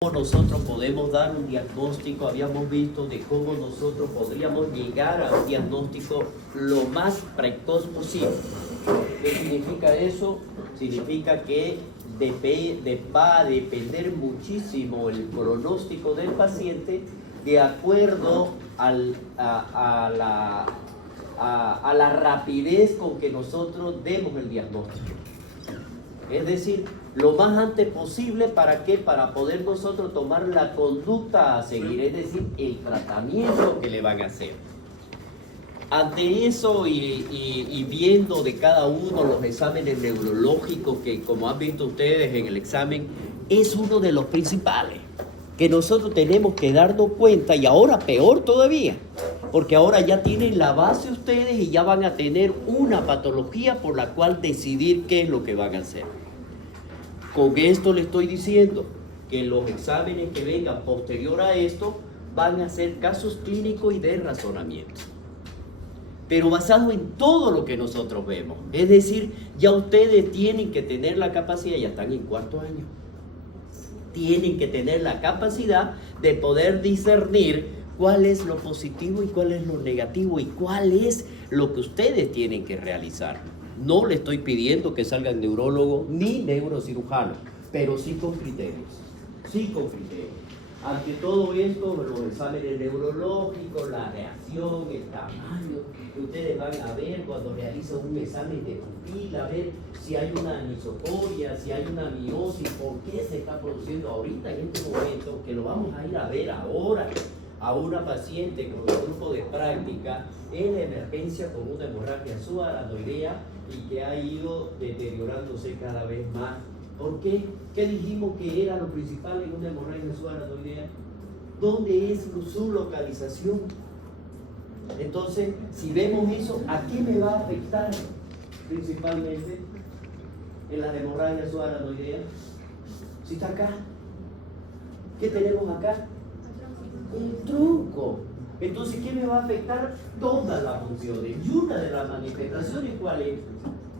nosotros podemos dar un diagnóstico, habíamos visto de cómo nosotros podríamos llegar a un diagnóstico lo más precoz posible. ¿Qué significa eso? Significa que va a depender muchísimo el pronóstico del paciente de acuerdo a la rapidez con que nosotros demos el diagnóstico. Es decir, lo más antes posible, ¿para qué? Para poder nosotros tomar la conducta a seguir, es decir, el tratamiento que le van a hacer. Ante eso y viendo de cada uno los exámenes neurológicos que, como han visto ustedes en el examen, es uno de los principales que nosotros tenemos que darnos cuenta, y ahora peor todavía, porque ahora ya tienen la base ustedes y ya van a tener una patología por la cual decidir qué es lo que van a hacer. Con esto le estoy diciendo que los exámenes que vengan posterior a esto van a ser casos clínicos y de razonamiento, pero basado en todo lo que nosotros vemos. Es decir, ya ustedes tienen que tener la capacidad, ya están en cuarto año, tienen que tener la capacidad de poder discernir cuál es lo positivo y cuál es lo negativo y cuál es lo que ustedes tienen que realizar. No le estoy pidiendo que salgan neurólogos ni neurocirujanos, pero sí con criterios, sí con criterios. Ante todo esto, los exámenes neurológicos, la reacción, el tamaño, que ustedes van a ver cuando realizan un examen de pupila, a ver si hay una anisocoria, si hay una miosis, por qué se está produciendo ahorita en este momento, que lo vamos a ir a ver ahora a una paciente con un grupo de práctica en la emergencia con una hemorragia subarachnoidea y que ha ido deteriorándose cada vez más. ¿Por qué? ¿Qué dijimos que era lo principal en una hemorragia subarachnoidea? ¿Dónde es su localización? Entonces, si vemos eso, ¿a qué me va a afectar principalmente en las hemorragias subarachnoideas? Si está acá, ¿qué tenemos acá? El tronco. Entonces, ¿qué me va a afectar? Todas las funciones. Y una de las manifestaciones, ¿cuál es?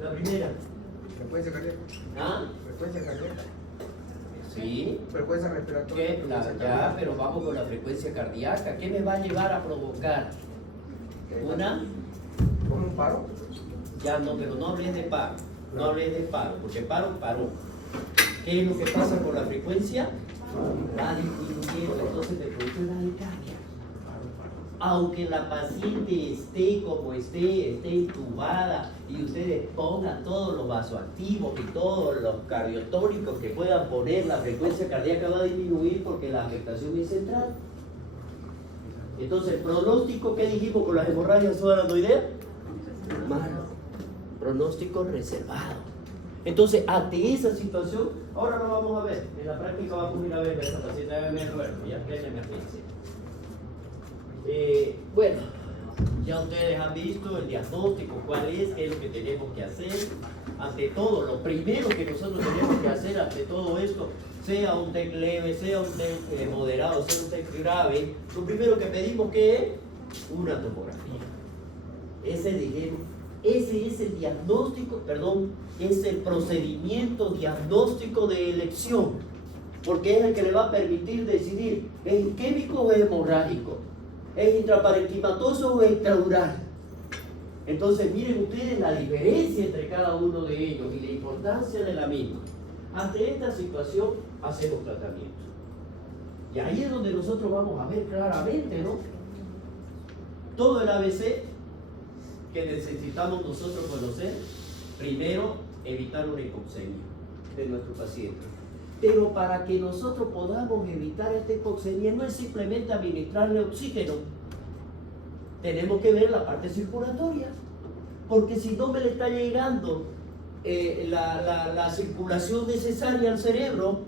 La primera. Frecuencia cardíaca. ¿Ah? Frecuencia cardíaca. Sí. Frecuencia respiratoria. Ya, pero vamos con la frecuencia cardíaca. ¿Qué me va a llevar a provocar? Una. ¿Con un paro? Ya no, pero no hables de paro. No hables de paro, porque paro, paró. ¿Qué es lo que pasa con la frecuencia? Va disminuyendo, entonces te produce una taquicardia. Aunque la paciente esté como esté intubada y ustedes pongan todos los vasoactivos y todos los cardiotónicos que puedan poner, la frecuencia cardíaca va a disminuir porque la afectación es central. Entonces, el pronóstico, ¿qué dijimos con las hemorragias subarachnoideas? Malo. Pronóstico reservado. Entonces, ante esa situación, ahora lo vamos a ver. En la práctica vamos a ir a ver a esta paciente de ya en plena emergencia. Bueno, ya ustedes han visto el diagnóstico, cuál es, qué es lo que tenemos que hacer. Ante todo, lo primero que nosotros tenemos que hacer ante todo esto, sea un TEC leve, sea un TEC moderado, sea un TEC grave, lo primero que pedimos que es una tomografía. Ese es el diagnóstico, es el procedimiento diagnóstico de elección, porque es el que le va a permitir decidir, ¿es isquémico o es hemorrágico? ¿Es intraparenquimatoso o extraural? Entonces miren ustedes la diferencia entre cada uno de ellos y la importancia de la misma. Ante esta situación hacemos tratamiento. Y ahí es donde nosotros vamos a ver claramente, ¿no? Todo el ABC que necesitamos nosotros conocer. Primero, evitar una hipoxemia de nuestro paciente. Pero para que nosotros podamos evitar esta hipoxemia no es simplemente administrarle oxígeno. Tenemos que ver la parte circulatoria, porque si no me le está llegando la circulación necesaria al cerebro,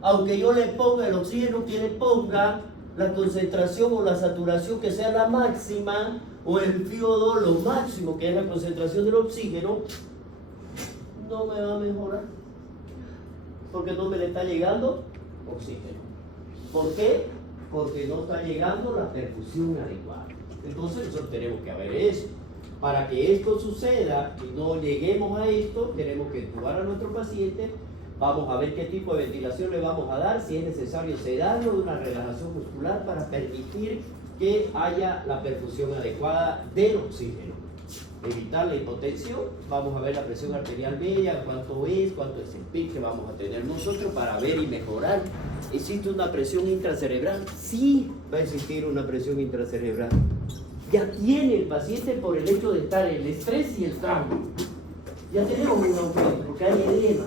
aunque yo le ponga el oxígeno que le ponga, la concentración o la saturación que sea la máxima, o el FiO2 lo máximo que es la concentración del oxígeno, no me va a mejorar, porque no me le está llegando oxígeno. ¿Por qué? Porque no está llegando la perfusión adecuada. Entonces nosotros tenemos que ver eso. Para que esto suceda y no lleguemos a esto, tenemos que intubar a nuestro paciente Vamos a ver qué tipo de ventilación le vamos a dar, si es necesario sedarlo de una relajación muscular para permitir que haya la perfusión adecuada del oxígeno. Evitar la hipotensión, vamos a ver la presión arterial media, cuánto es el pic que vamos a tener nosotros para ver y mejorar. ¿Existe una presión intracerebral? Sí, va a existir una presión intracerebral. Ya tiene el paciente por el hecho de estar el estrés y el trauma. Ya tenemos un aumento porque hay edema.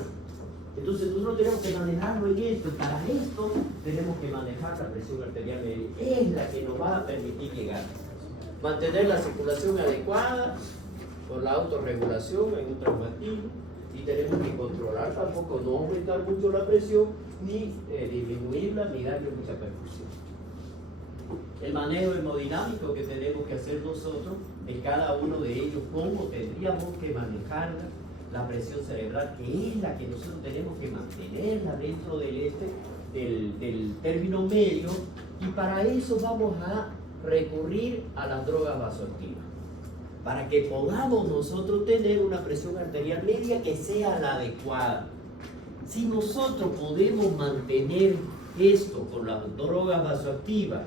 Entonces nosotros tenemos que manejarlo en esto. Para esto tenemos que manejar la presión arterial media. Es la que nos va a permitir llegar. Mantener la circulación adecuada por la autorregulación en un traumatismo, y tenemos que controlar tampoco, no aumentar mucho la presión, ni disminuirla, ni darle mucha perfusión. El manejo hemodinámico que tenemos que hacer nosotros de cada uno de ellos, cómo tendríamos que manejar la presión cerebral, que es la que nosotros tenemos que mantenerla dentro del término medio, y para eso vamos a recurrir a las drogas vasoactivas, para que podamos nosotros tener una presión arterial media que sea la adecuada. Si nosotros podemos mantener esto con las drogas vasoactivas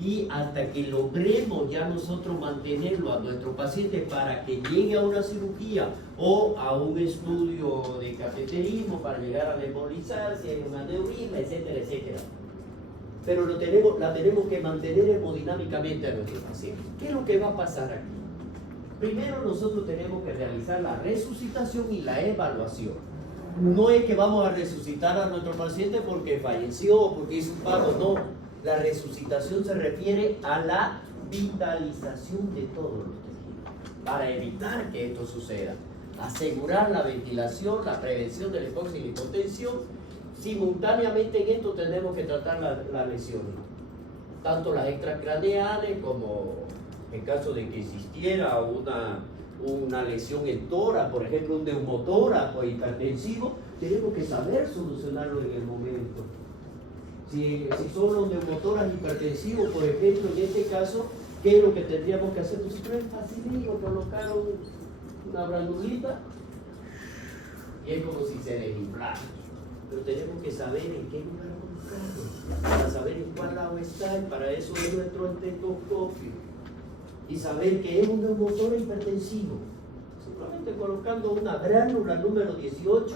y hasta que logremos ya nosotros mantenerlo a nuestro paciente para que llegue a una cirugía o a un estudio de cateterismo para llegar a embolizar, si hay un aneurisma, etcétera, etcétera. Pero la tenemos que mantener hemodinámicamente a nuestro paciente. ¿Qué es lo que va a pasar aquí? Primero nosotros tenemos que realizar la resucitación y la evaluación. No es que vamos a resucitar a nuestro paciente porque falleció o porque hizo un paro, no. La resucitación se refiere a la vitalización de todos los tejidos para evitar que esto suceda. Asegurar la ventilación, la prevención de la hipoxia y la hipotensión. Simultáneamente en esto tenemos que tratar las lesiones, tanto las extracraneales como en caso de que existiera una lesión en tórax, por ejemplo un neumotórax o hipertensivo, tenemos que saber solucionarlo en el momento. Si son los neumotórax hipertensivos, por ejemplo, en este caso, ¿qué es lo que tendríamos que hacer? Nosotros es facilito colocar una granulita y es como si se desinflara. Pero tenemos que saber en qué lugar colocarlo, para saber en cuál lado está, y para eso es nuestro estetoscopio. Y saber que es un neumotórax hipertensivo. Simplemente colocando una gránula número 18,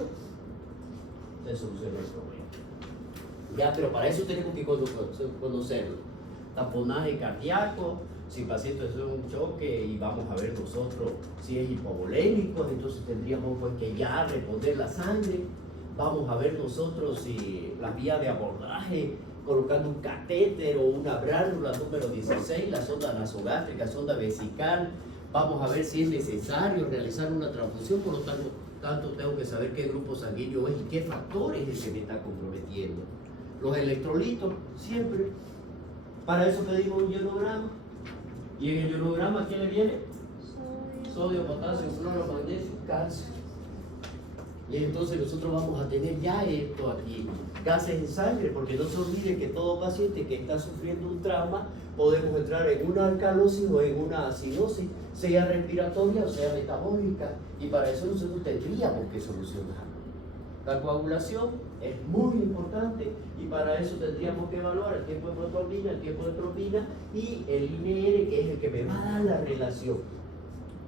se soluciona el problema. Ya, pero para eso tenemos que conocerlo. Taponaje cardíaco, si el paciente es un choque y vamos a ver nosotros si es hipovolémico, entonces tendríamos pues que ya reponer la sangre. Vamos a ver nosotros si la vía de abordaje, colocando un catéter o una bránula número 16, la sonda nasogástrica, sonda vesical. Vamos a ver si es necesario realizar una transfusión, por lo tanto tengo que saber qué grupo sanguíneo es y qué factor es el que me está comprometiendo. Los electrolitos, siempre. Para eso pedimos un ionograma. Y en el ionograma, ¿qué le viene? Sodio, potasio, cloro, magnesio, calcio. Y entonces nosotros vamos a tener ya esto aquí, gases en sangre, porque no se olvide que todo paciente que está sufriendo un trauma podemos entrar en una alcalosis o en una acidosis, sea respiratoria o sea metabólica, y para eso nosotros tendríamos que solucionarlo. La coagulación es muy importante y para eso tendríamos que evaluar el tiempo de protrombina, el tiempo de trombina y el INR, que es el que me va a dar la relación.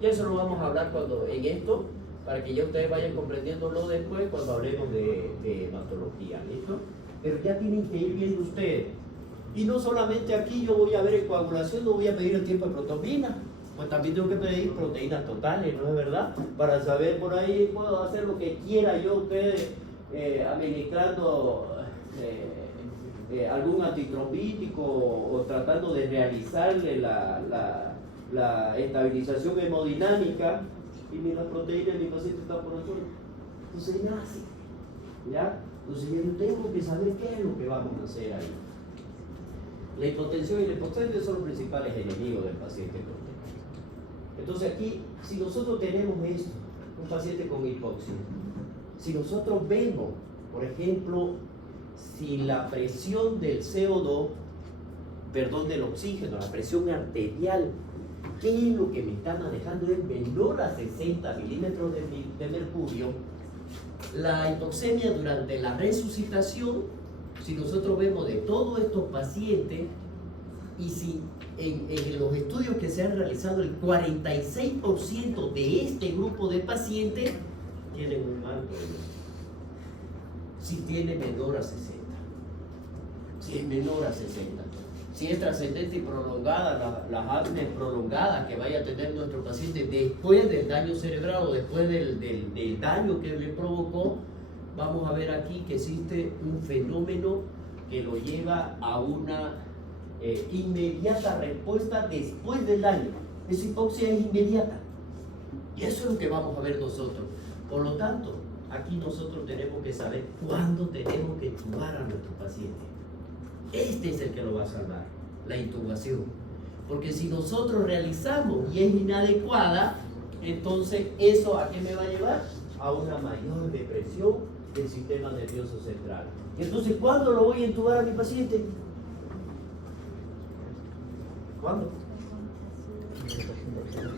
Y eso lo vamos a hablar en esto, para que ya ustedes vayan comprendiéndolo después cuando hablemos de hematología, ¿listo? Pero ya tienen que ir viendo ustedes. Y no solamente aquí yo voy a ver en coagulación, no voy a pedir el tiempo de protrombina, pues también tengo que pedir proteínas totales, ¿no es verdad? Para saber, por ahí puedo hacer lo que quiera yo, ustedes administrando algún antitrombítico o tratando de realizarle la estabilización hemodinámica, y ni la proteína ni el paciente está por el suelo. Entonces nace, ¿ya? Entonces yo tengo que saber qué es lo que vamos a hacer ahí. La hipotensión y la hipoxemia son los principales enemigos del paciente con TEC. Entonces aquí, si nosotros tenemos esto, un paciente con hipoxia, si nosotros vemos, por ejemplo, si la presión del CO2, del oxígeno, la presión arterial, ¿qué es lo que me está manejando? Es menor a 60 milímetros de mercurio. La hipoxemia durante la resucitación, si nosotros vemos de todos estos pacientes, y si en los estudios que se han realizado, el 46% de este grupo de pacientes tienen un mal pronóstico. Si tiene menor a 60. Si es menor a 60. Si es trascendente y prolongada, las apneas prolongadas que vaya a tener nuestro paciente después del daño cerebral o después del daño que le provocó, vamos a ver aquí que existe un fenómeno que lo lleva a una inmediata respuesta después del daño. Esa hipoxia es inmediata. Y eso es lo que vamos a ver nosotros. Por lo tanto, aquí nosotros tenemos que saber cuándo tenemos que intubar a nuestro paciente. Este es el que lo va a salvar, la intubación. Porque si nosotros realizamos y es inadecuada, entonces eso ¿a qué me va a llevar? A una mayor depresión del sistema nervioso central. Y entonces, ¿cuándo lo voy a intubar a mi paciente? ¿Cuándo?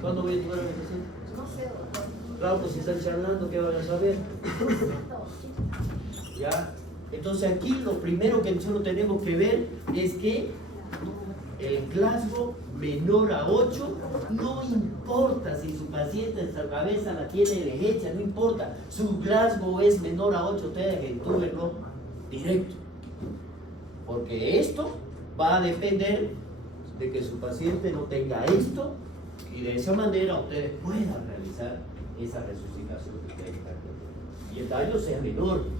¿Cuándo voy a intubar a mi paciente? No sé, doctor. Claro, pues si están charlando, ¿qué van a saber? ¿Ya? Entonces aquí lo primero que nosotros tenemos que ver es que el Glasgow menor a 8, no importa si su paciente en su cabeza la tiene derecha, no importa, su Glasgow es menor a 8, ustedes entúbenlo directo. Porque esto va a depender de que su paciente no tenga esto y de esa manera ustedes puedan realizar esa resucitación que ustedes están teniendo. Y el daño sea menor.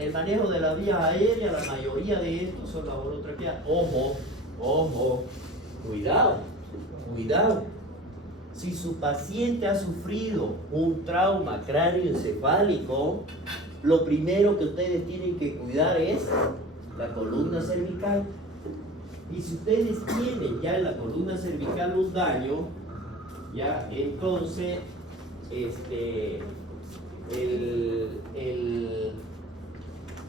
El manejo de la vía aérea, la mayoría de estos son la orotraquea. Ojo, ojo, cuidado, cuidado. Si su paciente ha sufrido un trauma cráneoencefálico, lo primero que ustedes tienen que cuidar es la columna cervical. Y si ustedes tienen ya en la columna cervical un daño, ya entonces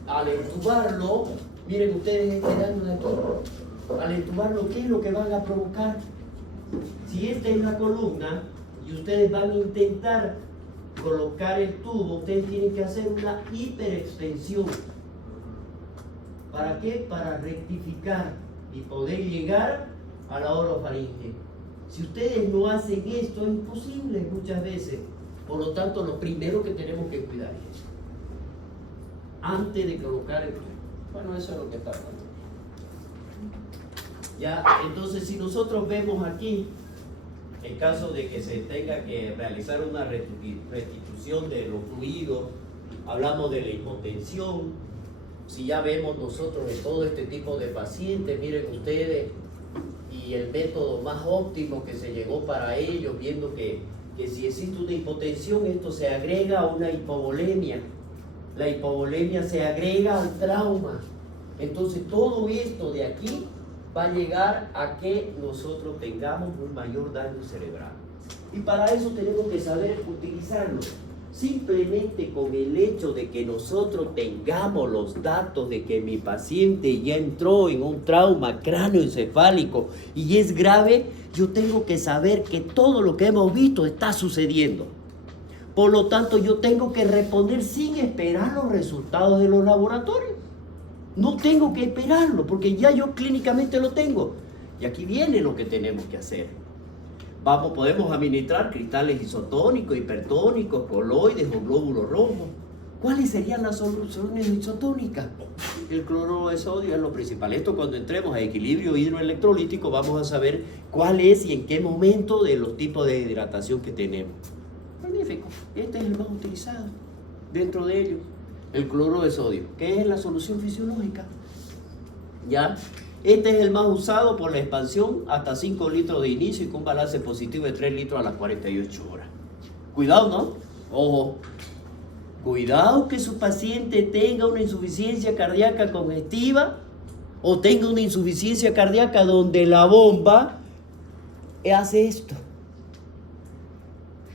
al entubarlo, miren ustedes este daño de aquí, al entubarlo, ¿qué es lo que van a provocar? Si esta es la columna y ustedes van a intentar colocar el tubo, ustedes tienen que hacer una hiperextensión. ¿Para qué? Para rectificar y poder llegar a la orofaringe. Si ustedes no hacen esto, es imposible muchas veces. Por lo tanto, lo primero que tenemos que cuidar es eso. Antes de colocar el tubo. Bueno, eso es lo que está hablando. Ya, entonces si nosotros vemos aquí, en caso de que se tenga que realizar una restitución de los fluidos, hablamos de la hipotensión. Si ya vemos nosotros de todo este tipo de pacientes, miren ustedes, y el método más óptimo que se llegó para ellos, viendo que si existe una hipotensión, esto se agrega a una hipovolemia. La hipovolemia se agrega al trauma. Entonces todo esto de aquí va a llegar a que nosotros tengamos un mayor daño cerebral. Y para eso tenemos que saber utilizarlo. Simplemente con el hecho de que nosotros tengamos los datos de que mi paciente ya entró en un trauma cráneoencefálico y es grave, yo tengo que saber que todo lo que hemos visto está sucediendo. Por lo tanto, yo tengo que responder sin esperar los resultados de los laboratorios. No tengo que esperarlo porque ya yo clínicamente lo tengo. Y aquí viene lo que tenemos que hacer. Podemos administrar cristales isotónicos, hipertónicos, coloides o glóbulos rojos. ¿Cuáles serían las soluciones isotónicas? El cloruro de sodio es lo principal. Esto cuando entremos a equilibrio hidroelectrolítico vamos a saber cuál es y en qué momento de los tipos de hidratación que tenemos. Magnífico. Este es el más utilizado dentro de ellos. El cloruro de sodio, que es la solución fisiológica. ¿Ya? Este es el más usado por la expansión hasta 5 litros de inicio y con un balance positivo de 3 litros a las 48 horas. Cuidado, ¿no? Ojo. Cuidado que su paciente tenga una insuficiencia cardíaca congestiva o tenga una insuficiencia cardíaca donde la bomba hace esto.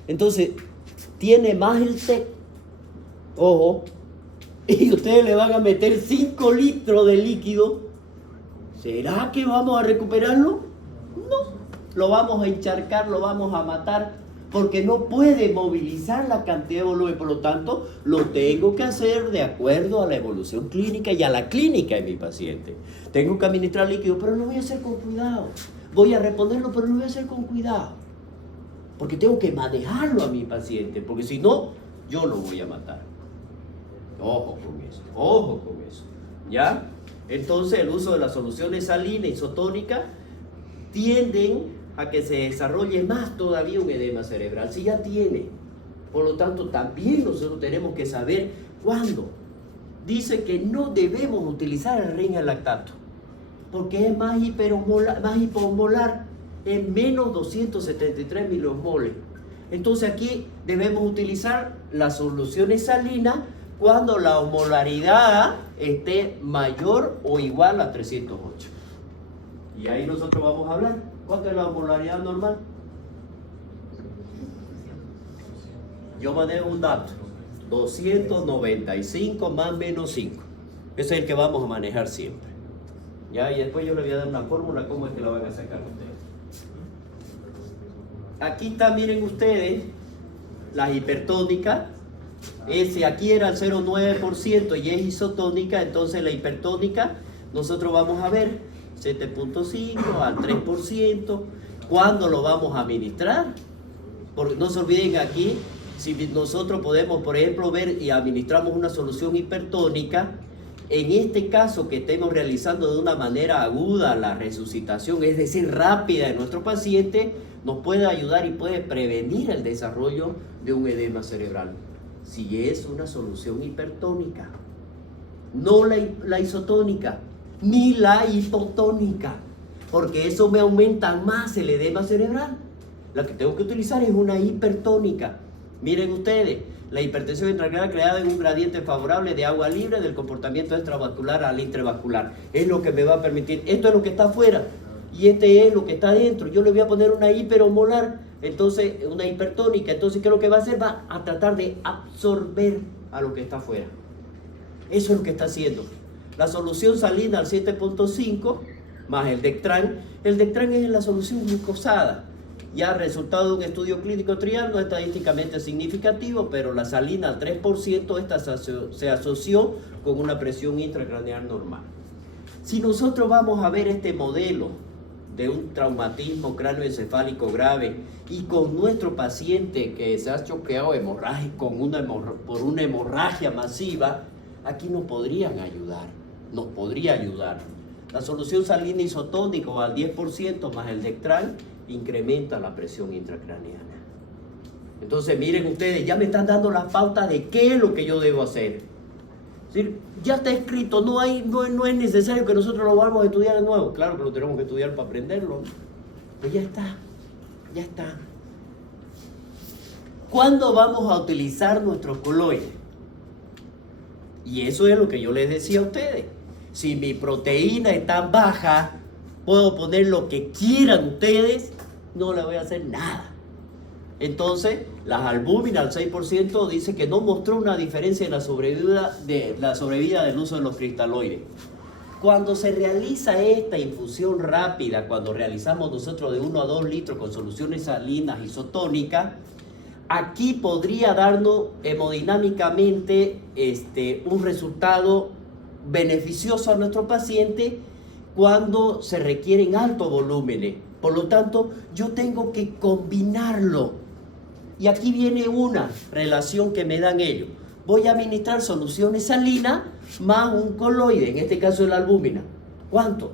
Entonces, tiene más el TEC. Ojo. Y ustedes le van a meter 5 litros de líquido. ¿Será que vamos a recuperarlo? No, lo vamos a encharcar, lo vamos a matar. porque no puede movilizar la cantidad de volumen, por lo tanto, lo tengo que hacer de acuerdo a la evolución clínica y a la clínica de mi paciente. Tengo que administrar líquido, pero lo voy a hacer con cuidado. Voy a reponerlo, pero lo voy a hacer con cuidado. Porque tengo que manejarlo a mi paciente, porque si no, yo lo voy a matar. Ojo con eso, ojo con eso. ¿Ya? Entonces, el uso de las soluciones salinas isotónicas tienden a que se desarrolle más todavía un edema cerebral, si ya tiene. Por lo tanto, también nosotros tenemos que saber cuándo. Dice que no debemos utilizar el ring-lactato, porque es más hipomolar, es menos 273 milosmoles. Entonces aquí debemos utilizar las soluciones salinas cuando la osmolaridad esté mayor o igual a 308. Y ahí nosotros vamos a hablar. ¿Cuánto es la osmolaridad normal? Yo manejo un dato. 295 más menos 5. Ese es el que vamos a manejar siempre. ¿Ya? Y después yo le voy a dar una fórmula, cómo es que la van a sacar ustedes. Aquí está, miren ustedes, las hipertónicas. Aquí era el 0,9% y es isotónica, entonces la hipertónica, nosotros vamos a ver 7,5 al 3%. ¿Cuándo lo vamos a administrar? Porque no se olviden aquí, si nosotros podemos, por ejemplo, ver y administramos una solución hipertónica, en este caso que estemos realizando de una manera aguda la resucitación, es decir, rápida de nuestro paciente, nos puede ayudar y puede prevenir el desarrollo de un edema cerebral. Si es una solución hipertónica, no la isotónica, ni la hipotónica, porque eso me aumenta más el edema cerebral. La que tengo que utilizar es una hipertónica. Miren ustedes, la hipertensión intracraneal creada en un gradiente favorable de agua libre del comportamiento extravascular al intravascular. Es lo que me va a permitir. Esto es lo que está afuera y este es lo que está adentro. Yo le voy a poner una hiperosmolar, entonces una hipertónica. Entonces, ¿qué es lo que va a hacer? Va a tratar de absorber a lo que está afuera. Eso es lo que está haciendo. La solución salina al 7,5 más el Dectran. El Dectran es la solución glucosada. Ya resultado de un estudio clínico trial, no estadísticamente significativo, pero la salina al 3%, esta se asoció con una presión intracraneal normal. Si nosotros vamos a ver este modelo de un traumatismo cráneoencefálico grave y con nuestro paciente que se ha choqueado hemorrágico por una hemorragia masiva, aquí nos podrían ayudar, nos podría ayudar. La solución salina isotónica al 10% más el Dectran incrementa la presión intracraneana. Entonces miren ustedes, ya me están dando las pautas de qué es lo que yo debo hacer. Es decir, ya está escrito, no es necesario que nosotros lo vamos a estudiar de nuevo. Claro que lo tenemos que estudiar para aprenderlo, pues ya está, ya está. ¿Cuándo vamos a utilizar nuestros coloides? Y eso es lo que yo les decía a ustedes. Si mi proteína está baja, puedo poner lo que quieran ustedes, no le voy a hacer nada. Entonces, las albúminas al 6% dice que no mostró una diferencia en la sobrevida del uso de los cristaloides. Cuando se realiza esta infusión rápida, cuando realizamos nosotros de 1 a 2 litros con soluciones salinas isotónicas, aquí podría darnos hemodinámicamente un resultado beneficioso a nuestro paciente cuando se requieren altos volúmenes. Por lo tanto, yo tengo que combinarlo. Y aquí viene una relación que me dan ellos. Voy a administrar soluciones salinas más un coloide, en este caso la albúmina. ¿Cuánto?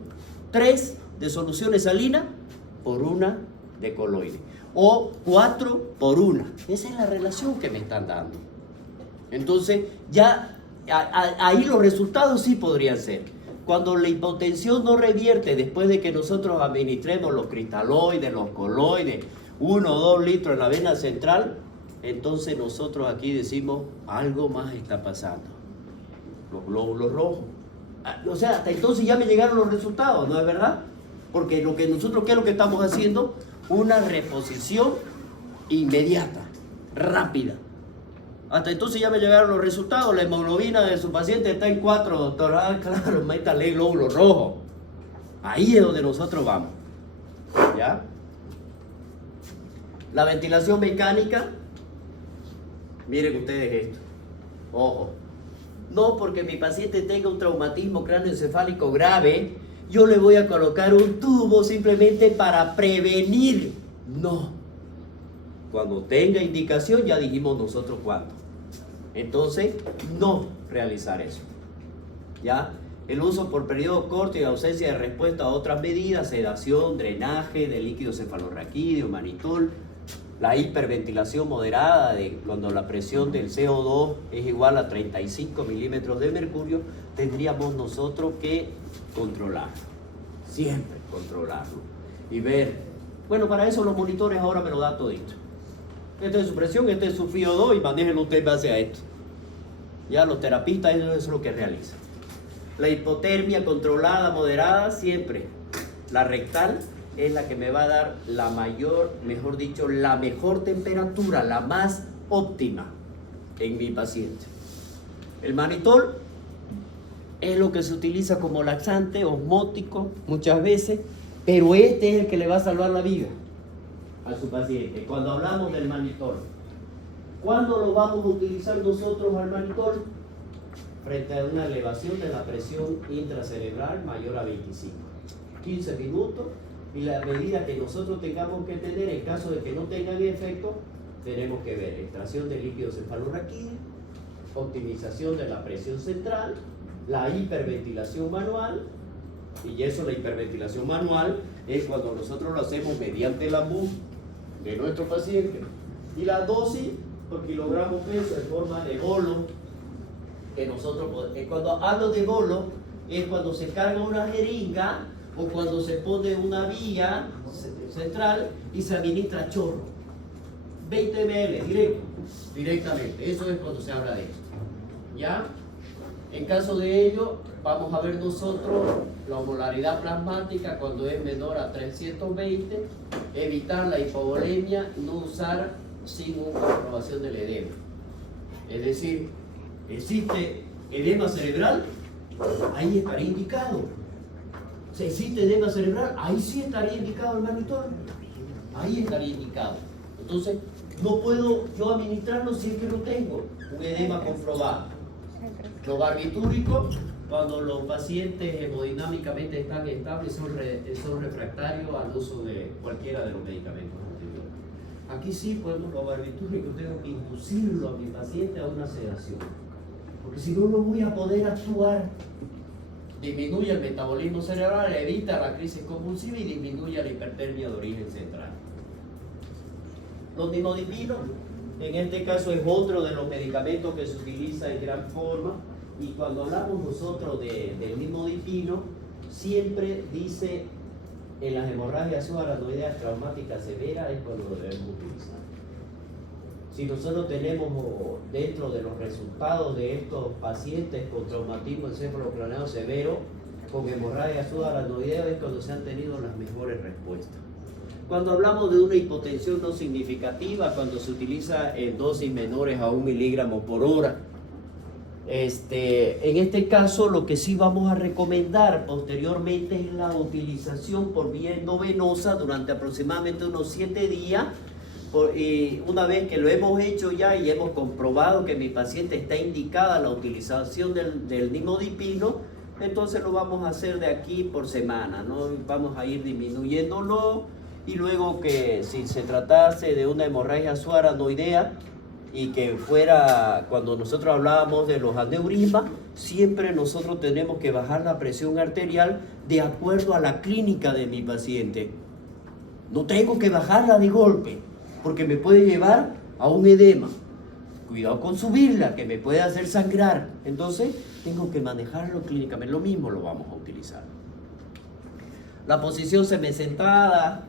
3 de soluciones salinas por 1 de coloide. O 4 por 1. Esa es la relación que me están dando. Entonces, ya ahí los resultados sí podrían ser. Cuando la hipotensión no revierte después de que nosotros administremos los cristaloides, los coloides, 1 o 2 litros en la vena central, entonces nosotros aquí decimos algo más está pasando. Los glóbulos rojos. O sea, hasta entonces ya me llegaron los resultados, ¿no es verdad? Porque lo que nosotros, ¿qué es lo que estamos haciendo? Una reposición inmediata, rápida. Hasta entonces ya me llegaron los resultados. La hemoglobina de su paciente está en 4, doctor. Ah, claro, métale glóbulos rojos. Ahí es donde nosotros vamos. ¿Ya? La ventilación mecánica, miren ustedes esto, ojo, no porque mi paciente tenga un traumatismo cráneoencefálico grave, yo le voy a colocar un tubo simplemente para prevenir, no. Cuando tenga indicación, ya dijimos nosotros cuándo. Entonces, no realizar eso. ¿Ya? El uso por periodo corto y ausencia de respuesta a otras medidas, sedación, drenaje de líquido cefalorraquídeo, manitol, la hiperventilación moderada, cuando la presión del CO2 es igual a 35 milímetros de mercurio, tendríamos nosotros que controlarlo, siempre controlarlo y ver. Bueno, para eso los monitores ahora me lo dan todito. Esta es su presión, este es su FiO2 y manéjenlo usted en base a esto. Ya los terapistas, eso es lo que realizan. La hipotermia controlada, moderada, siempre. La rectal es la que me va a dar la mayor, mejor dicho, la mejor temperatura, la más óptima en mi paciente. El manitol es lo que se utiliza como laxante, osmótico, muchas veces, pero este es el que le va a salvar la vida a su paciente. Cuando hablamos del manitol, ¿cuándo lo vamos a utilizar nosotros al manitol? Frente a una elevación de la presión intracerebral mayor a 25. 15 minutos, y la medida que nosotros tengamos que tener, en caso de que no tengan efecto, tenemos que ver extracción de líquido cefalorraquídeo, optimización de la presión central, la hiperventilación manual, y eso, la hiperventilación manual, es cuando nosotros lo hacemos mediante la MUS de nuestro paciente, y la dosis por kilogramo peso en forma de bolo, que nosotros, cuando hablo de bolo, es cuando se carga una jeringa o cuando se pone una vía central y se administra chorro. 20 ml directamente. Eso es cuando se habla de esto. ¿Ya? En caso de ello, vamos a ver nosotros la osmolaridad plasmática cuando es menor a 320, evitar la hipovolemia, no usar sin una comprobación del edema. Es decir, existe edema cerebral, ahí estaría indicado. Si existe edema cerebral, ahí sí estaría indicado el manitol. Ahí estaría indicado. Entonces, no puedo yo administrarlo si es que no tengo un edema comprobado. Los barbitúricos, cuando los pacientes hemodinámicamente están estables, son refractarios al uso de cualquiera de los medicamentos anteriores. Aquí sí podemos, los barbitúricos, tengo que inducirlo a mi paciente a una sedación. Porque si no, no voy a poder actuar. Disminuye el metabolismo cerebral, evita la crisis convulsiva y disminuye la hipertermia de origen central. Los nimodipinos, en este caso es otro de los medicamentos que se utiliza en gran forma, y cuando hablamos nosotros del nimodipino, siempre dice en las hemorragias subarachnoideas traumáticas severas es cuando lo debemos utilizar. Si nosotros tenemos dentro de los resultados de estos pacientes con traumatismo encefalocraneal severo, con hemorragia subarachnoidea, es cuando se han tenido las mejores respuestas. Cuando hablamos de una hipotensión no significativa, cuando se utiliza en dosis menores a 1 miligramo por hora, en este caso lo que sí vamos a recomendar posteriormente es la utilización por vía endovenosa durante aproximadamente unos 7 días. Y una vez que lo hemos hecho ya y hemos comprobado que mi paciente está indicada la utilización del nimodipino, entonces lo vamos a hacer de aquí por semana, ¿no? Vamos a ir disminuyéndolo, y luego que si se tratase de una hemorragia subarachnoidea y que fuera, cuando nosotros hablábamos de los aneurismas, siempre nosotros tenemos que bajar la presión arterial de acuerdo a la clínica de mi paciente. No tengo que bajarla de golpe, porque me puede llevar a un edema. Cuidado con subirla, que me puede hacer sangrar. Entonces, tengo que manejarlo clínicamente. Lo mismo lo vamos a utilizar. La posición semisentada,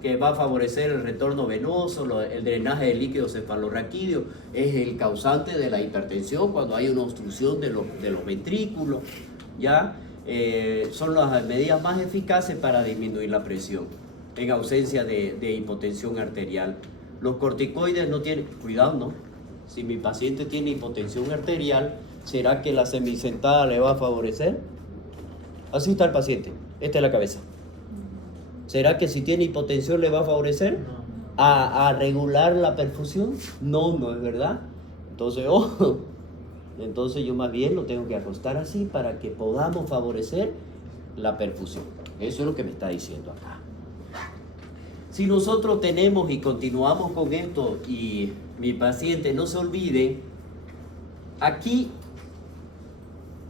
que va a favorecer el retorno venoso, el drenaje de líquido cefalorraquídeo, es el causante de la hipertensión cuando hay una obstrucción de los ventrículos. ¿Ya? Son las medidas más eficaces para disminuir la presión en ausencia de hipotensión arterial. Los corticoides no tienen, cuidado, ¿no? Si mi paciente tiene hipotensión arterial, ¿será que la semisentada le va a favorecer? Así está el paciente, esta es la cabeza. ¿Será que si tiene hipotensión le va a favorecer? a regular la perfusión? No, no es verdad. Entonces, ojo, entonces yo más bien lo tengo que acostar así para que podamos favorecer la perfusión. Eso es lo que me está diciendo acá. Si nosotros tenemos y continuamos con esto y mi paciente no se olvide, aquí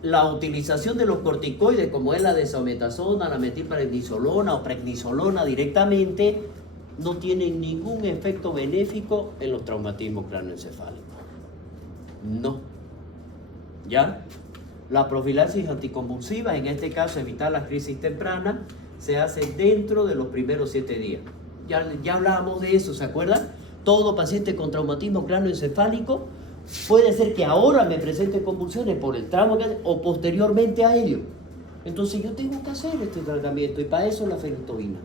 la utilización de los corticoides como es la desametasona, la metilprednisolona o prednisolona directamente no tienen ningún efecto benéfico en los traumatismos cráneoencefálicos. No. ¿Ya? La profilaxis anticonvulsiva, en este caso evitar las crisis tempranas, se hace dentro de los primeros 7 días. Ya hablábamos de eso, ¿se acuerdan? Todo paciente con traumatismo cráneoencefálico puede ser que ahora me presente convulsiones por el trauma o posteriormente a ello. Entonces yo tengo que hacer este tratamiento y para eso la fenitoína.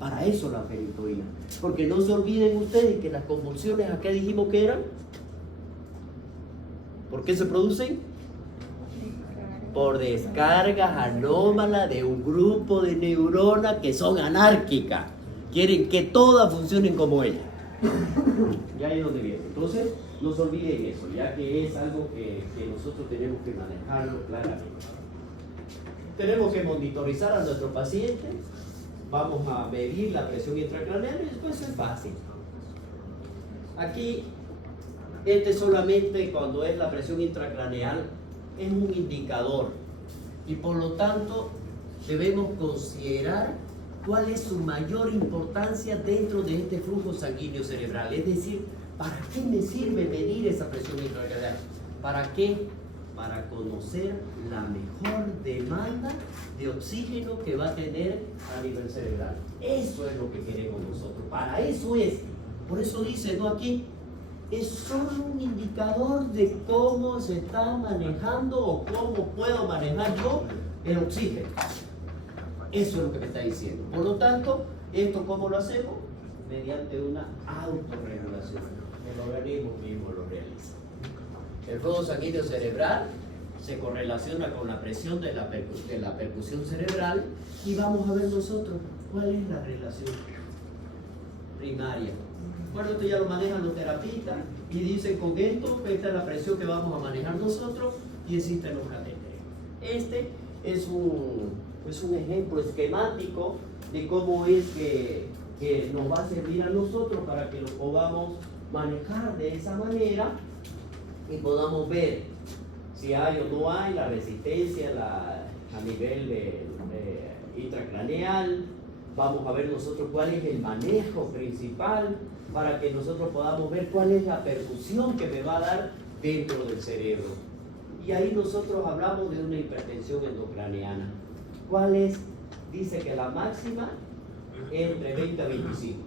Para eso la fenitoína. Porque no se olviden ustedes que las convulsiones, ¿a qué dijimos que eran? ¿Por qué se producen? Por descargas anómalas de un grupo de neuronas que son anárquicas. Quieren que todas funcionen como ellas. Ya ahí es donde viene. Entonces, no se olviden eso, ya que es algo que nosotros tenemos que manejarlo claramente. Tenemos que monitorizar a nuestro paciente. Vamos a medir la presión intracraneal y después es fácil. Aquí, solamente cuando es la presión intracraneal es un indicador y por lo tanto debemos considerar cuál es su mayor importancia dentro de este flujo sanguíneo cerebral. Es decir, ¿para qué me sirve medir esa presión intracraneal? ¿Para qué? Para conocer la mejor demanda de oxígeno que va a tener a nivel cerebral. Eso es lo que queremos nosotros. Para eso es. Por eso dice, ¿no? Aquí es solo un indicador de cómo se está manejando o cómo puedo manejar yo el oxígeno. Eso es lo que me está diciendo. Por lo tanto, ¿esto cómo lo hacemos? Mediante una autorregulación. El organismo mismo lo realiza. El flujo sanguíneo cerebral se correlaciona con la presión de la percusión cerebral y vamos a ver nosotros cuál es la relación primaria. Bueno, esto ya lo manejan los terapistas y dicen con esto, esta es la presión que vamos a manejar nosotros y existen los catéteres. Este es un ejemplo esquemático de cómo es que nos va a servir a nosotros para que lo podamos manejar de esa manera y podamos ver si hay o no hay la resistencia a nivel intracraneal. Vamos a ver nosotros cuál es el manejo principal para que nosotros podamos ver cuál es la percusión que me va a dar dentro del cerebro. Y ahí nosotros hablamos de una hipertensión endocraneana. ¿Cuál es? Dice que la máxima entre 20 a 25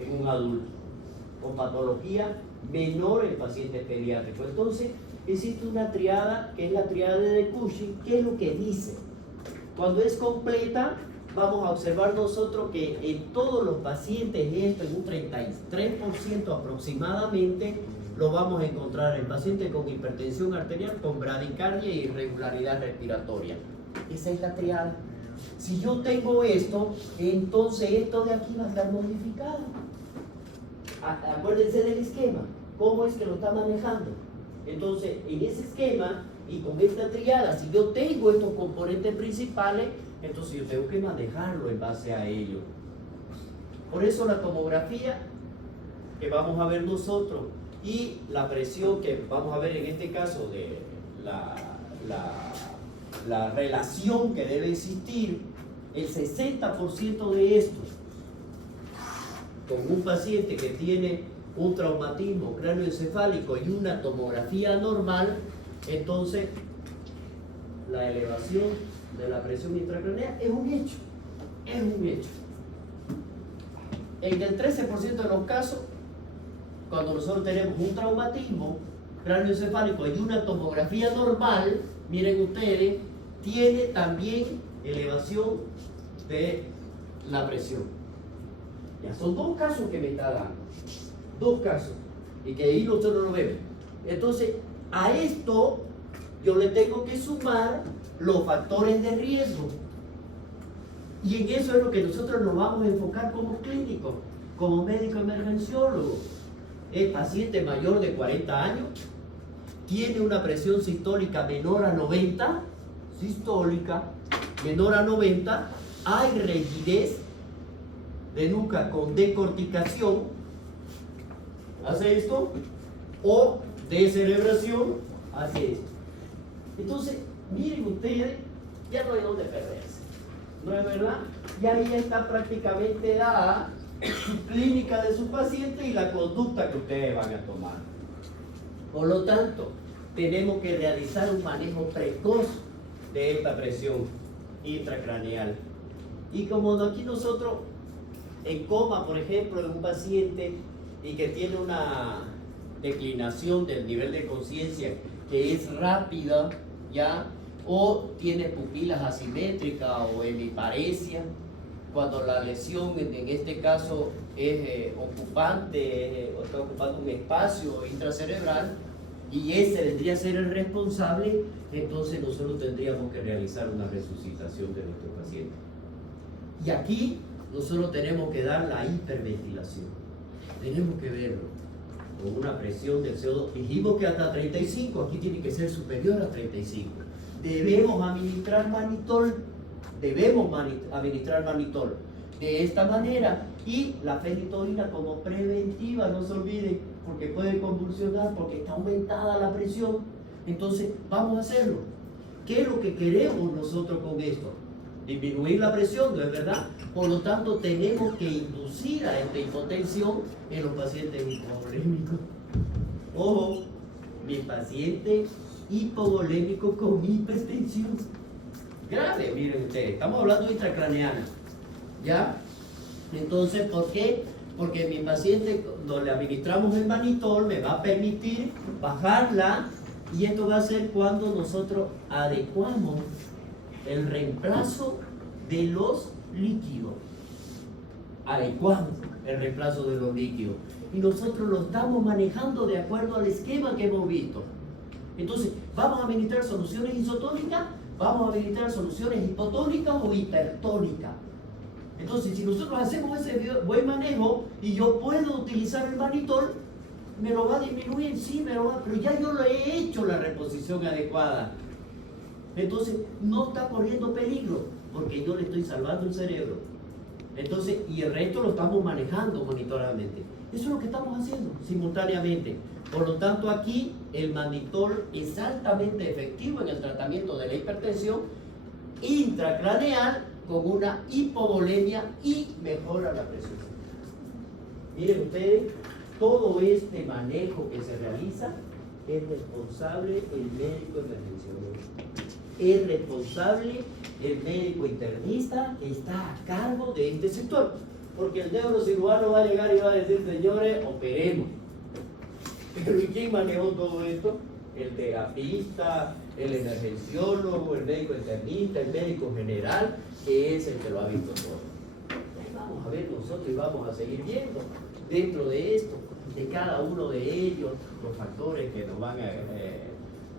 en un adulto, con patología menor en pacientes pediátricos. Entonces, existe una triada que es la triada de Cushing. ¿Qué es lo que dice? Cuando es completa, vamos a observar nosotros que en todos los pacientes, esto en un 33% aproximadamente, lo vamos a encontrar en pacientes con hipertensión arterial, con bradicardia y irregularidad respiratoria. Esa es la triada. Si yo tengo esto, entonces esto de aquí va a estar modificado. Acuérdense del esquema. ¿Cómo es que lo está manejando? Entonces, en ese esquema y con esta triada, si yo tengo estos componentes principales, entonces yo tengo que manejarlo en base a ello. Por eso la tomografía que vamos a ver nosotros y la presión que vamos a ver en este caso de la relación que debe existir, el 60% de esto con un paciente que tiene un traumatismo cráneoencefálico y una tomografía normal, entonces la elevación de la presión intracraneal es un hecho. Es un hecho. En el 13% de los casos, cuando nosotros tenemos un traumatismo cráneoencefálico y una tomografía normal, miren ustedes, tiene también elevación de la presión. Ya son 2 casos que me está dando. 2 casos. Y que ahí nosotros lo vemos. Entonces, a esto yo le tengo que sumar los factores de riesgo. Y en eso es lo que nosotros nos vamos a enfocar como clínicos. como médico emergenciólogo. Es paciente mayor de 40 años, tiene una presión sistólica menor a 90, sistólica menor a 90, hay rigidez de nuca con decorticación, hace esto, o descerebración, hace esto. Entonces, miren ustedes, ya no hay dónde perderse, ¿no es verdad? Y ahí está prácticamente dada su clínica de su paciente y la conducta que ustedes van a tomar. Por lo tanto, tenemos que realizar un manejo precoz de esta presión intracraneal. Y como aquí nosotros, en coma, por ejemplo, en un paciente y que tiene una declinación del nivel de conciencia que es rápida, ¿ya? O tiene pupilas asimétricas o hemiparesia, cuando la lesión en este caso es ocupante, o está ocupando un espacio intracerebral, y ese vendría a ser el responsable, entonces nosotros tendríamos que realizar una resucitación de nuestro paciente. Y aquí nosotros tenemos que dar la hiperventilación. Tenemos que verlo con una presión del CO2. Dijimos que hasta 35, aquí tiene que ser superior a 35. Debemos administrar manitol, de esta manera, y la fenitoína como preventiva, no se olviden, porque puede convulsionar, porque está aumentada la presión. Entonces vamos a hacerlo. ¿Qué es lo que queremos nosotros con esto? Disminuir la presión, ¿no es verdad? Por lo tanto, tenemos que inducir a esta hipotensión en los pacientes hipovolémicos. Ojo, mi paciente hipovolémico con hipertensión grave, miren ustedes, estamos hablando de intracraneana, ¿ya? Entonces, ¿por qué? Porque mi paciente, cuando le administramos el manitol, me va a permitir bajarla, y esto va a ser cuando nosotros adecuamos el reemplazo de los líquidos. Adecuamos el reemplazo de los líquidos. Y nosotros lo estamos manejando de acuerdo al esquema que hemos visto. Entonces, vamos a administrar soluciones isotónicas, vamos a administrar soluciones hipotónicas o hipertónicas. Entonces, si nosotros hacemos ese buen manejo y yo puedo utilizar el manitol, me lo va a disminuir, sí, me lo va, pero ya yo le he hecho la reposición adecuada. Entonces, no está corriendo peligro, porque yo le estoy salvando el cerebro. Entonces, y el resto lo estamos manejando monitoradamente. Eso es lo que estamos haciendo simultáneamente. Por lo tanto, aquí el manitol es altamente efectivo en el tratamiento de la hipertensión intracraneal con una hipovolemia y mejora la presión. Miren ustedes, todo este manejo que se realiza es responsable el médico emergenciólogo. Es responsable el médico internista que está a cargo de este sector. Porque el neurocirujano va a llegar y va a decir, señores, operemos. Pero ¿y quién manejó todo esto? El terapista, el emergenciólogo, el médico internista, el médico general, que es el que lo ha visto todo. Pues vamos a ver nosotros y vamos a seguir viendo dentro de esto, de cada uno de ellos, los factores que nos van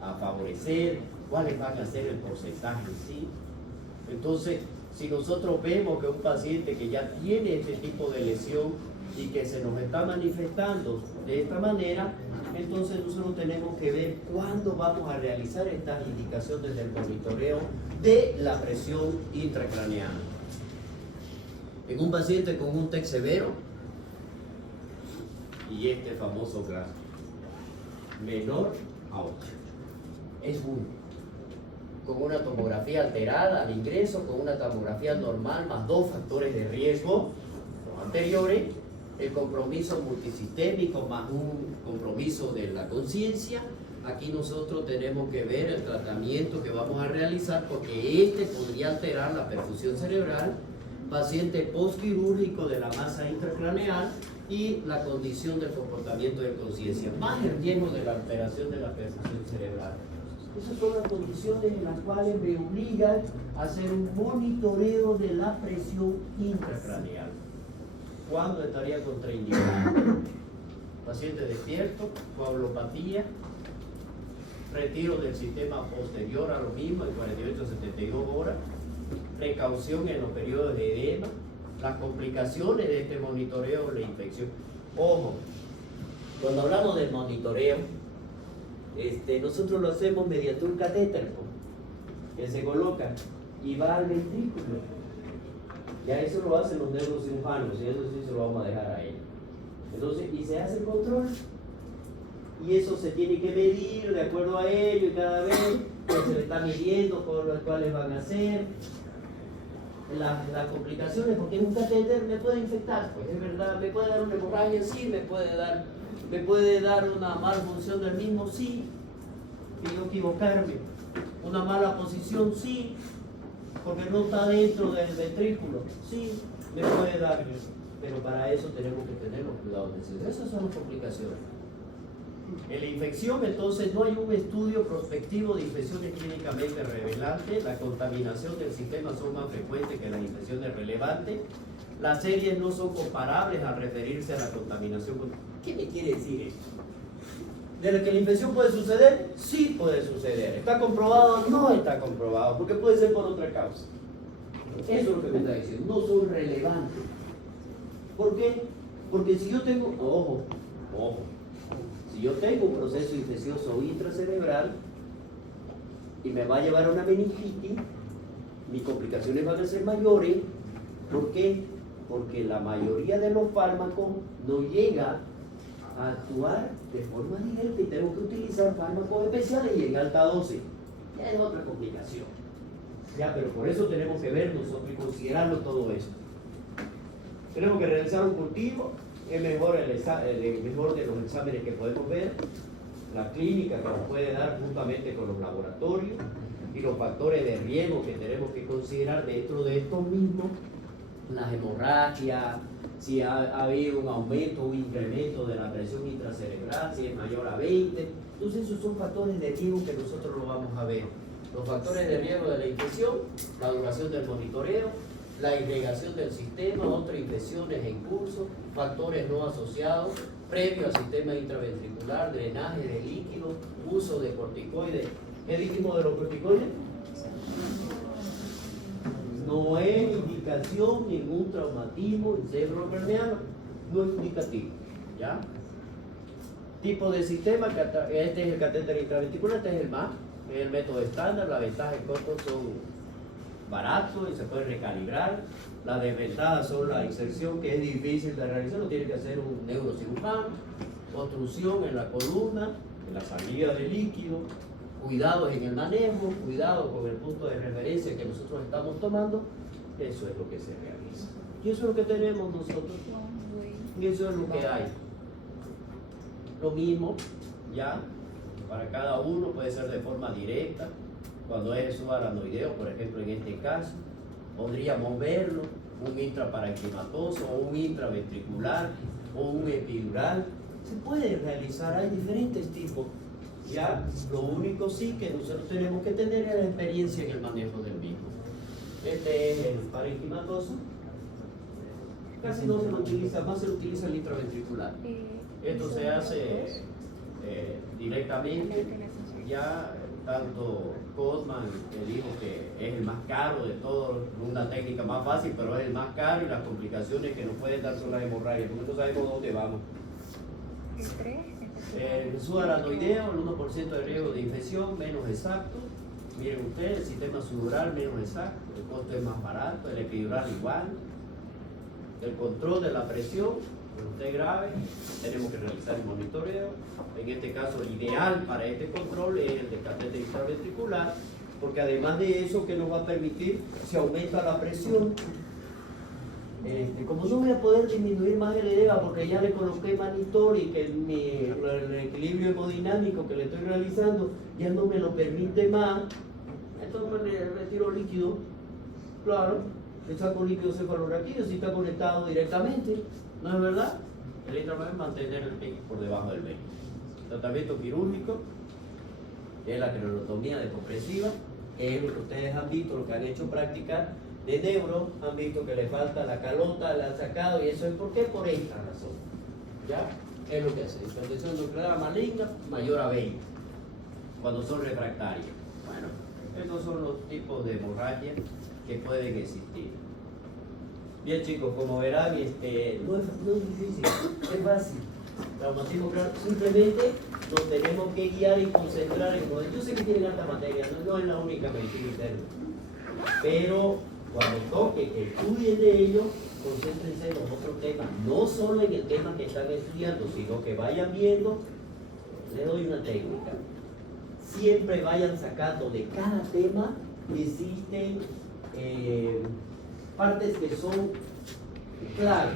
a favorecer, cuáles van a ser el porcentaje en sí. Entonces, si nosotros vemos que un paciente que ya tiene este tipo de lesión y que se nos está manifestando de esta manera, entonces nosotros tenemos que ver cuándo vamos a realizar estas indicaciones del monitoreo de la presión intracraneana. En un paciente con un TEC severo, y este famoso gráfico, menor a 8, es 1. Con una tomografía alterada al ingreso, con una tomografía normal más 2 factores de riesgo, los anteriores, el compromiso multisistémico más un compromiso de la conciencia. Aquí nosotros tenemos que ver el tratamiento que vamos a realizar, porque este podría alterar la perfusión cerebral, paciente postquirúrgico de la masa intracraneal y la condición del comportamiento de conciencia, más el riesgo de la alteración de la perfusión cerebral. Esas son las condiciones en las cuales me obligan a hacer un monitoreo de la presión intracraneal. ¿Cuándo estaría contraindicado? Paciente despierto, coagulopatía, retiro del sistema posterior a lo mismo en 48 a 72 horas, precaución en los periodos de edema, las complicaciones de este monitoreo, la infección. Ojo, cuando hablamos del monitoreo, nosotros lo hacemos mediante un catéter, ¿no?, que se coloca y va al ventrículo. Ya eso lo hacen los neurocirujanos, y eso sí se lo vamos a dejar a ellos. Entonces, y se hace el control. Y eso se tiene que medir de acuerdo a ello, y cada vez pues, se le está midiendo con los cuales van a hacer las complicaciones, porque en un catéter me puede infectar, pues es verdad, me puede dar una hemorragia, sí, me puede dar una mala función del mismo, sí, y yo equivocarme, una mala posición, sí, porque no está dentro del ventrículo, sí, me puede dar, pero para eso tenemos que tener los cuidados necesarios. Esas son las complicaciones. En la infección, entonces, no hay un estudio prospectivo de infecciones clínicamente relevantes. La contaminación del sistema son más frecuentes que las infecciones relevantes. Las series no son comparables al referirse a la contaminación. ¿Qué me quiere decir esto? ¿De lo que la infección puede suceder? Sí puede suceder. ¿Está comprobado? No está comprobado, porque puede ser por otra causa. Eso es lo que me está diciendo. No son relevantes. ¿Por qué? Porque si yo tengo... Ojo. Si yo tengo un proceso infeccioso intracerebral y me va a llevar a una meningitis, mis complicaciones van a ser mayores. ¿Por qué? Porque la mayoría de los fármacos no llega a actuar de forma directa y tengo que utilizar fármacos especiales y en alta dosis. Ya es otra complicación. Ya, pero por eso tenemos que ver nosotros y considerarlo todo esto. Tenemos que realizar un cultivo. Es mejor el mejor de los exámenes que podemos ver, la clínica que nos puede dar juntamente con los laboratorios y los factores de riesgo que tenemos que considerar dentro de estos mismos, las hemorragias, si ha habido un aumento o un incremento de la presión intracerebral, si es mayor a 20. Entonces esos son factores de riesgo que nosotros lo vamos a ver. Los factores de riesgo de la infección, la duración del monitoreo, la irrigación del sistema, otras infecciones en curso, factores no asociados, previo al sistema intraventricular, drenaje de líquidos, uso de corticoides. ¿Qué dijimos de los corticoides? No es indicación ningún traumatismo cerebropermeano, no es indicativo, ¿ya? Tipo de sistema, este es el catéter intraventricular, este es el MAC, es el método estándar. La ventaja de costos son baratos y se puede recalibrar. Las desventajas son la inserción, que es difícil de realizar, lo tiene que hacer un neurocirujano, obstrucción en la columna, en la salida de líquido, cuidados en el manejo, cuidado con el punto de referencia que nosotros estamos tomando. Eso es lo que se realiza. Y eso es lo que tenemos nosotros. Y eso es lo que hay. Lo mismo, ya, para cada uno puede ser de forma directa. Cuando es subaranoideo, por ejemplo, en este caso, podríamos verlo, un intraparenquimatoso, o un intraventricular, o un epidural. Se puede realizar, hay diferentes tipos. Ya, lo único sí que nosotros tenemos que tener es la experiencia en el manejo del mismo. Este es el parenquimatoso. Casi no se lo utiliza, más se lo utiliza el intraventricular. Esto se hace directamente, ya tanto Codman que dijo que es el más caro de todos, una técnica más fácil, pero es el más caro, y las complicaciones que nos pueden dar son las hemorragias, porque no sabemos dónde vamos. El subaranoideo, el 1% de riesgo de infección, menos exacto. Miren ustedes, el sistema sudural menos exacto, el costo es más barato, el epidural igual. El control de la presión, cuando esté grave, tenemos que realizar el monitoreo. En este caso, el ideal para este control es el de catéter intraventricular, porque además de eso, que nos va a permitir, si aumenta la presión, como no voy a poder disminuir más el edema porque ya le coloqué monitor y que el equilibrio hemodinámico que le estoy realizando ya no me lo permite más, entonces le retiro líquido, claro, le saco líquido cefalorraquídeo si está conectado directamente, ¿no es verdad? El intraventricular es mantener el pico por debajo del vein. Tratamiento quirúrgico es la craneotomía decompresiva, que es lo que ustedes han visto, lo que han hecho práctica de neuro, han visto que le falta la calota, la han sacado, y eso es ¿por qué? Por esta razón. ¿Ya? Es lo que hace. Hipertensión nuclear maligna mayor a 20, cuando son refractarias. Bueno, estos son los tipos de hemorragia que pueden existir. Bien chicos, como verán, no es difícil, es fácil. Traumatismo claro, simplemente nos tenemos que guiar y concentrar en lo. Yo sé que tienen alta materia, no es la única medicina interna. Pero cuando toque que estudien de ello, concéntrense en los otros temas, no solo en el tema que están estudiando, sino que vayan viendo. Les doy una técnica. Siempre vayan sacando de cada tema, existen partes que son clave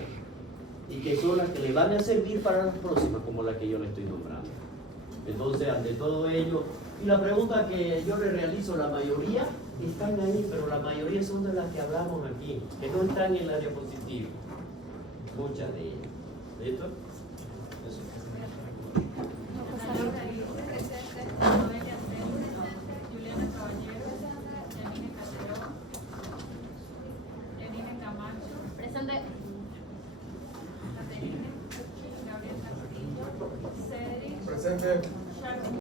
y que son las que le van a servir para las próximas, como la que yo le estoy nombrando. Entonces, ante todo ello, y la pregunta que yo le realizo, la mayoría están ahí, pero la mayoría son de las que hablamos aquí, que no están en la diapositiva. Muchas de ellas. ¿Listo? Eso. Juliana Caballero, Janine Calderón, Janine Camacho, presente. Caterine, Gabriel Castillo, Cedric, Presente.